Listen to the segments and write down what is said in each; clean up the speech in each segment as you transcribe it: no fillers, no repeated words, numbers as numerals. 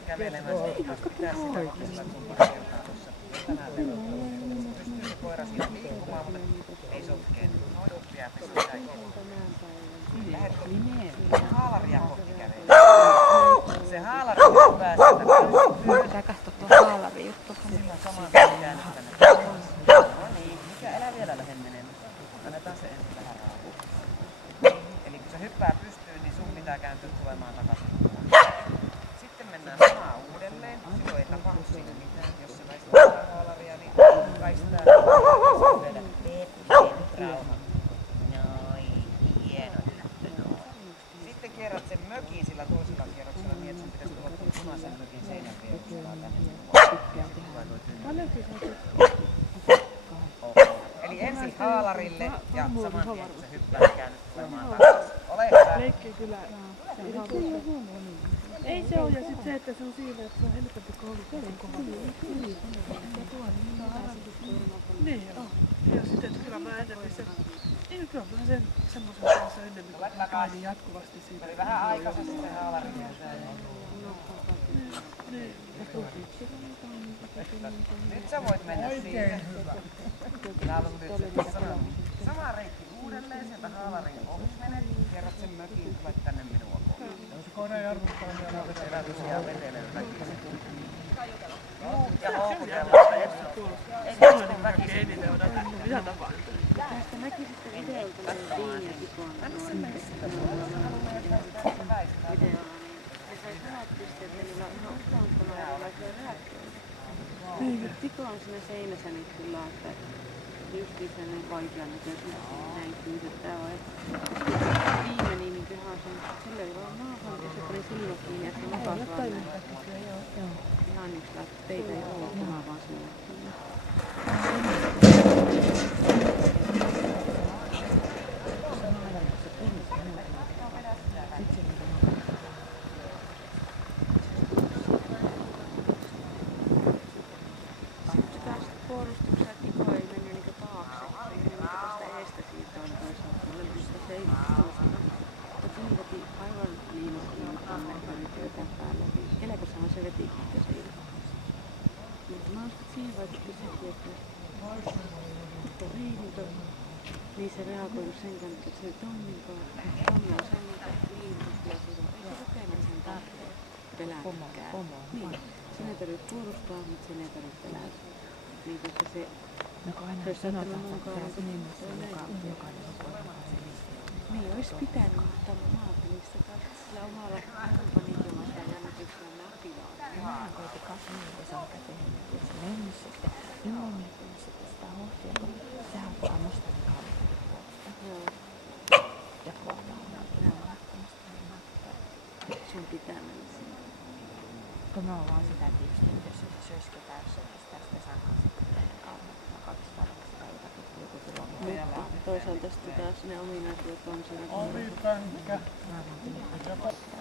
kävelemään, pitää sitä oikeastaan sun pari kertaa tuossa tänään levolla. Pystyy se koira siinä liikkumaan, mutta ei sotkeen. Noin jää pystyy lähdekö haalaria kohti kävelemään? Se haalari on päästä. Pitää katsoa tuon haalarin juttu. Silloin saman käännyttänyt. No niin, mikä älä vielä lähde menemään. Annetaan se ensin vähän rauhaa. Eli kun se hyppää pystyyn, niin sun pitää kääntyä tulemaan takaisin. Sitten mennään samaa uudelleen. Silloin ei tapahdu siinä mitään. Jos se väistää haalaria, niin väistää. Rauha. Noin, hieno. Sitten kierrät sen mökin sillä toisella kierroksella niin, että sun pitäisi tulla tuon punaisen mökin seinän vierustaan tänne. Eli ensin haalarille ja saman tien kun se hyppää, niin käännyt tulemaan takaisin. Ole hyvä. Leikkii kyllä. Ei se ole, ja sitten se, että se on siinä, että se on helposti koulutuksen kohdalla. Niin joo. Ja sitten, että kyllä mä enemmän sen, ei kyllä mä sen semmoisen kanssa enemmän, kun mä käyn jatkuvasti siitä. Oli vähän aikaisesti se haalari. Niin. Nyt sä voit mennä siihen. Täällä on nyt se sama reitti uudelleen, sieltä haalarin ohi menet, kerrot sen mökiin, tulet tänne minua kohtaan. Se kone jarruttaa vielä vetellä. Elä tosiaan vetelee väkisin. Ja houkutella. Ei tietysti väkisin. Mitä tapahtuu? Tästä näki sitten videolta viinitikon videolla, niin se sai samat pisteet, eli ihan uskomattoman erilaisia reaktioita. Tiko on siinä seinässä nyt kyllä, että justiin se niin vaikea näköisesti näin kyydyttää vai viimeni, niin kyllähän sen sillä ei vaan naapan, kun se pani silmät kiinni ja se makas vaan näin. Ihan yksi lähtee, teitä ei ole kunhan vaan silmät kiinni. Se veti itse siitä. Mutta mä ostin siihen vaikka sekin, että niin se reagoi sen kanssa, että se Tommi on sen liintusta ja silloin ei se kokeilla sen tarpeen pelätkään. Niin, sen ei tarvitse puolustaa, mutta sen ei tarvitse pelätä. Niin, että se... No kun aina sanotaan, että se on niin, jokainen on kohdalla. Niin, olisi pitänyt, mutta mä ajattelin sitä sillä omalla kumppanintumassa ja jännityksellä näpilaa. Mä koitin kanssa niin, että se on käteen, että se mennyt sitten. Joo, niin sitten sitä hohtia, kun sehän on vaan musta niin kauan vuotta. Joo. Ja kohta on sun pitää mennä sinne. kun me ollaan sitä, että jos se söisi ketään söistä, sitten saadaan sitten kauan 200 tai jotakin joku kilometriä. Toisaalta sitten taas ne ominaisuudet on siinä. Omipänkkä. Se on semmoista,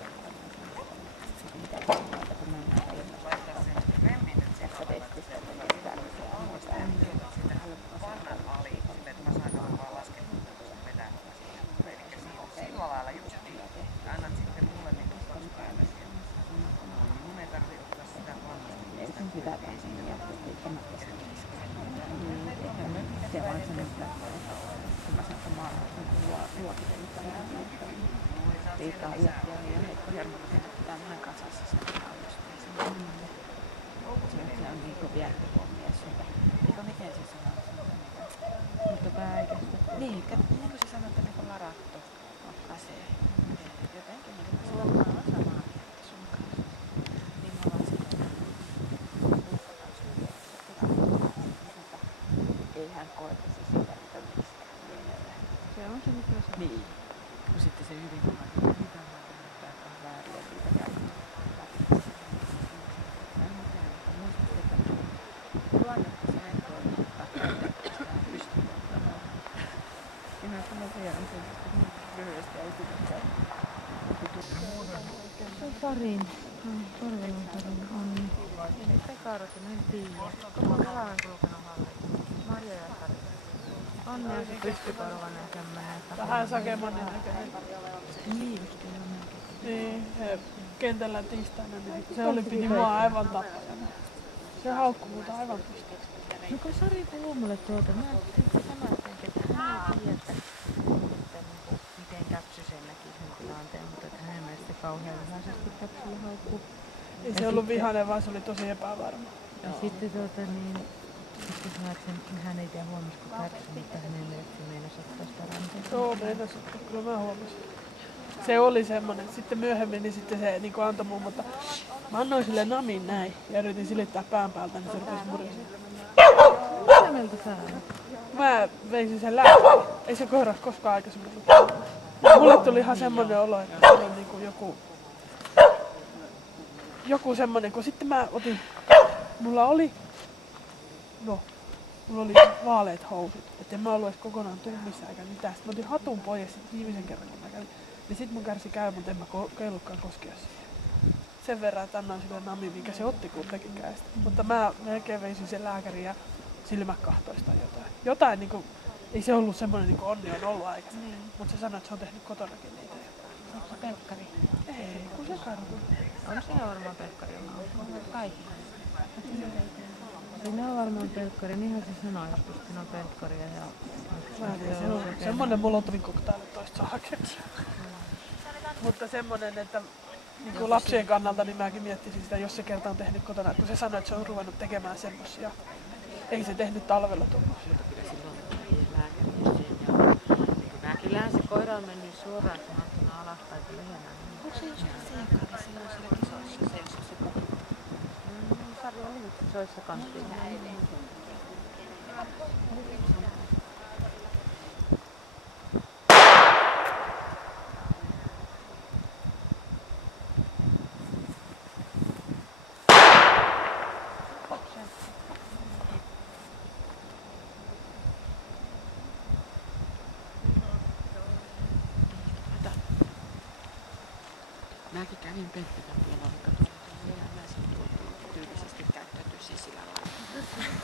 liikaa yöttiä ja heikkohermollisia, että pitää vähän kasassa sen kaujusteeseen. Se on niinku vierkipommia sitä. Eikö miten se sanoo? Mutta päikästä. Niin, niin kuin se sanoo, että niinku larattu asee. Jotenkin niin se on samaa mieltä sun kanssa. Niin me ollaan sitten ei hän koetaisi sitä, mitä mistään mielellä. Se on se mikä se. Niin. Kun sitten se hyvin on mitä mä tehdään, että on vääriä siitä käytetään. Mä en mitään, mutta muistat, että luonnetta se ei toimittaa, että sitä pystyy ottamaan. Ja mä sanon vielä sellaista niin lyhyesti ei pidä. Se on Farin. Porvelon Farin on. Ja nyt Pekarokin, mä en tiedä. Koko Kalavan kulkenut halli. Marja ja Farin. On ja se pystykorvainen semmoinen. Vähän sakemonen näköinen. Niin, just on näköinen. Niin, kentällä tiistaina, niin se oli piti mua aivan tappajana. Se haukkui muuta aivan pisteeksi. No kun Sari puhuu mulle mä sitten sanoin, että hän ei tiedä, että miten Käpsysen näki sen tilanteen, mutta että hänen mielestä kauhean vihaisesti Käpsyllä haukkuu. Ei se ollut vihainen, vaan se oli tosi epävarma. Ja sitten sitten sanoin, että hän ei tiedä huomasi kuin Käpsy, mutta hänen mielestä se meinasi ottaa sitä ranteeseen. Joo, meinas ottaa, kyllä mä huomasin. Se oli semmonen. Sitten myöhemmin niin sitten se niin antoi mun, mutta mä annoin sille namin näin ja yritin silittää pään päältä, niin se rupesi murisemaan. Mitä mieltä sä olet? Mä veisin sen lääkäriin. Ei se koira koskaan aikaisemmin ollut. Mulle tuli ihan semmonen olo, että se oli niinku joku semmonen, kun sitten mä otin, mulla oli vaaleet housut, et en mä ollut edes kokonaan tummissa eikä mitään. Sitten mä otin hatun pois ja sitten viimeisen kerran kun mä kävin, niin sit mun kärsi käy, mutta en mä keilukkaan koskea siihen. Sen verran, että annan sille nami, minkä se otti kuitenkin käestä. Mutta mä melkein veisin sen lääkärin ja silmät kahtoista jotain. Jotain niinku, ei se ollut semmonen niinku onni on ollut aikaisemmin. Niin. Mutta se sanoi, että se on tehnyt kotonakin niitä. Onko se pelkkari? Ei, kun se karhu. On siinä varmaan pelkkari. Kai. Siinä on varmaan pelkkari, niinhän se sanoo joskus, että on pelkkari ja Se on semmonen molotovin koktaili toista hakemassa. Mutta semmonen, että niin lapsien kannalta niin mäkin miettisin sitä, jos se kerta on tehnyt kotona. Kun se sanoi, että se on ruvennut tekemään semmosia. Ei se tehnyt talvella tuommoisia. Kyllähän se koira on mennyt suoraan sanottuna alaspäin lehemään. Onko se joskus se, joka oli silloin siellä kisoissa? Se joskus se puhuu. Sari oli nyt kisoissa kanssa. Mäkin kävin Penttilän puolella, vaikka tuolla mä sitten tyylisesti käyttäytyisin sillä lailla.